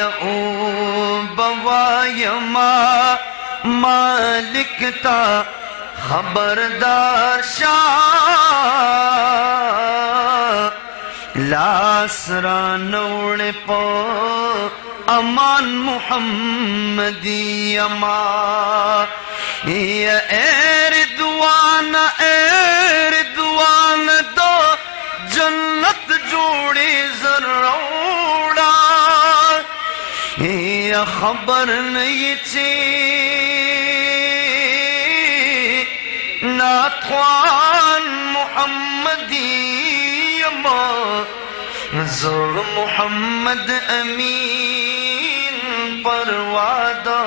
او بوایما مالک تا خبردار شاه لاس را نوڑ پو امان محمدی اما اے رضوان دو جنت جوڑی ضروڑا یا خبر نہیں چی ناتوان محمدی اما زور محمد امین پروادا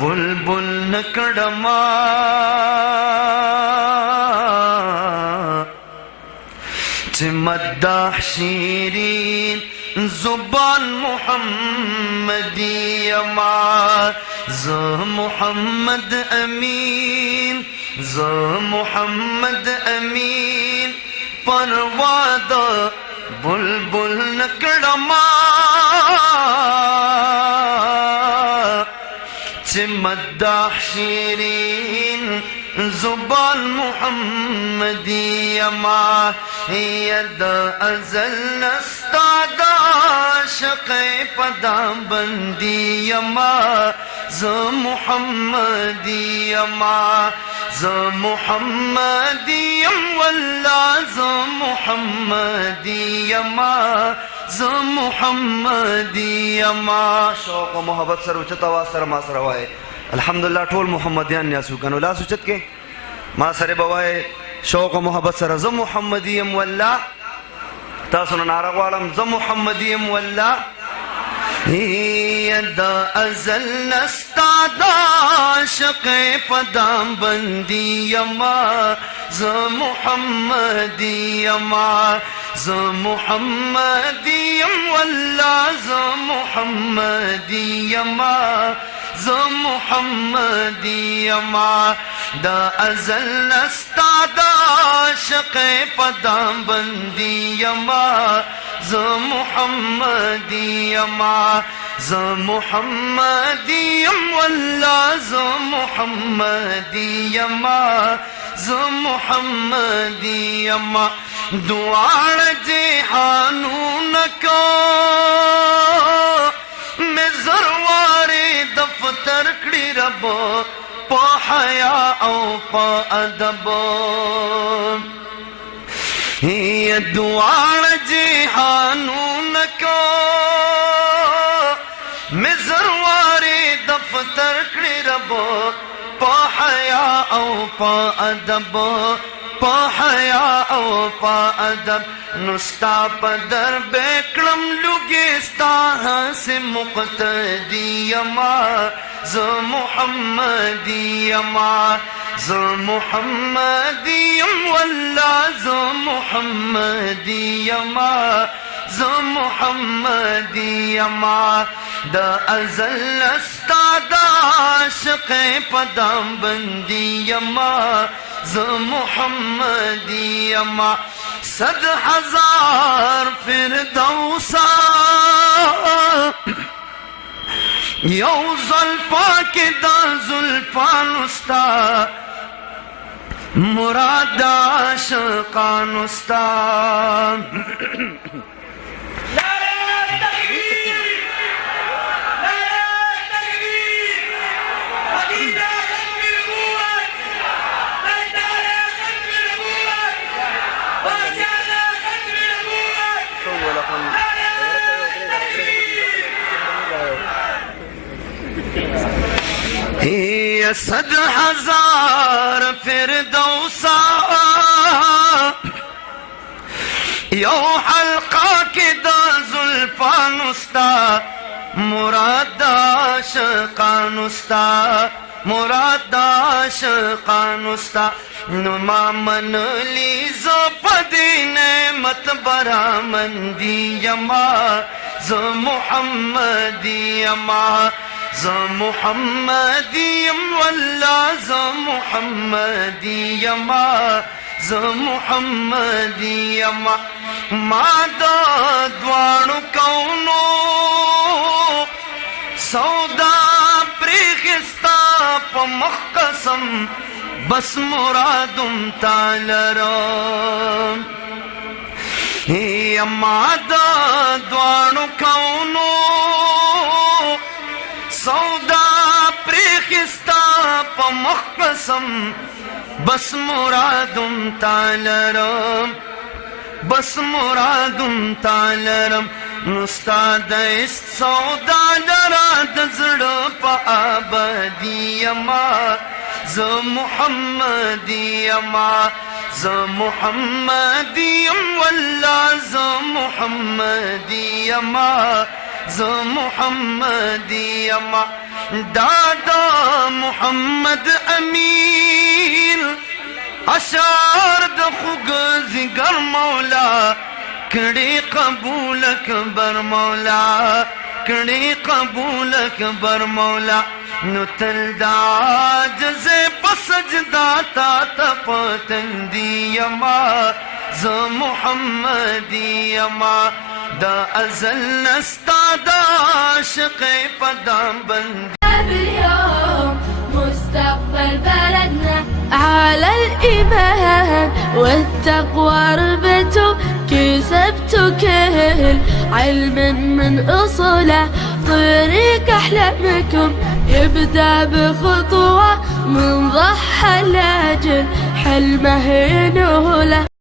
بلبل نکڑما مداح شیرین زبان محمدی اما ز محمد امین ز محمد امین پرواد بلبل نکڑما مداح شیرین زبان محمدی اما ید ازل نستادا شق پدا بندی اما ز محمدی اما ز محمدی واللہ ز محمدی اما ز محمدی اما شوق و محبت سر اوچت آواز سر ما سر ہوائے الحمدللہ ٹھول محمدیان نیاسو کنو لا سوچت کے ما سر بوائے شوق و محبت سر ز محمدیم واللہ تاسونا نارا غوالم ز محمدیم واللہ ید ازل نستادا شق پدام بندی اما ز محمدی اما ز محمدیم واللہ ز محمدی اما ز محمدی اما دا ازل نستادا شق پدام بندی اما ز محمدی اما ز محمدی واللہ ز محمدی اما ز محمدی اما دوار جہانون کو میں زرواری دفتر کڑی ربو پا حیا او پا ادب یہ دوار جہانون کو میں زرواری دفتر کڑی ربو پا حیا او پا ادب پا حیا او پا ادب نستا پدر بیکڑم لگستا سے مقتدی اما ز محمدی اما ز محمدی واللہ ز محمدی اما ز محمدی اما دا ازل استادا شق پدام بندی اما ز محمدی اما 100,000 فردوسا یو زلفا کی دا زلفان استا مراد عاشقان استا یہ 100,000 فردوسا یو حلقہ کی دا زلفان استا مراد عاشقان استا مراد عاشقان استا نما من لی زپدی نعمت برا مندی اما ز محمدی اما ز محمدی واللہ ز محمدی اما ز محمدی اما ما دا دوانو کونو سودا پریخستا په مخ قسم بس مرادم تعالرم اما دا دوانو کونو سودا پریخستا په مخ قسم بس مرادم تعالرم بس مرادم تعالرم نستاد است سودا لرا د زړه په آبادي یما ز محمدي یما ز محمدي یم والله ز محمدي یما ز محمدي یما دادا محمد امین اشعار د خوږ ځیګر مولا کړي قبول اکبر مولا کړي قبول اکبر مولا نو تل دا عاجز په سجدا تا ته پتندي یما ز محمدي یما دا ازل نستا دا عاشق پدام بندي اليوم مستقبل بلدنا على الإيمان والتقوى ربته كسبت كل علم من أصوله طريق أحلامكم يبدأ بخطوة من ضحى لأجل حلمه ينوله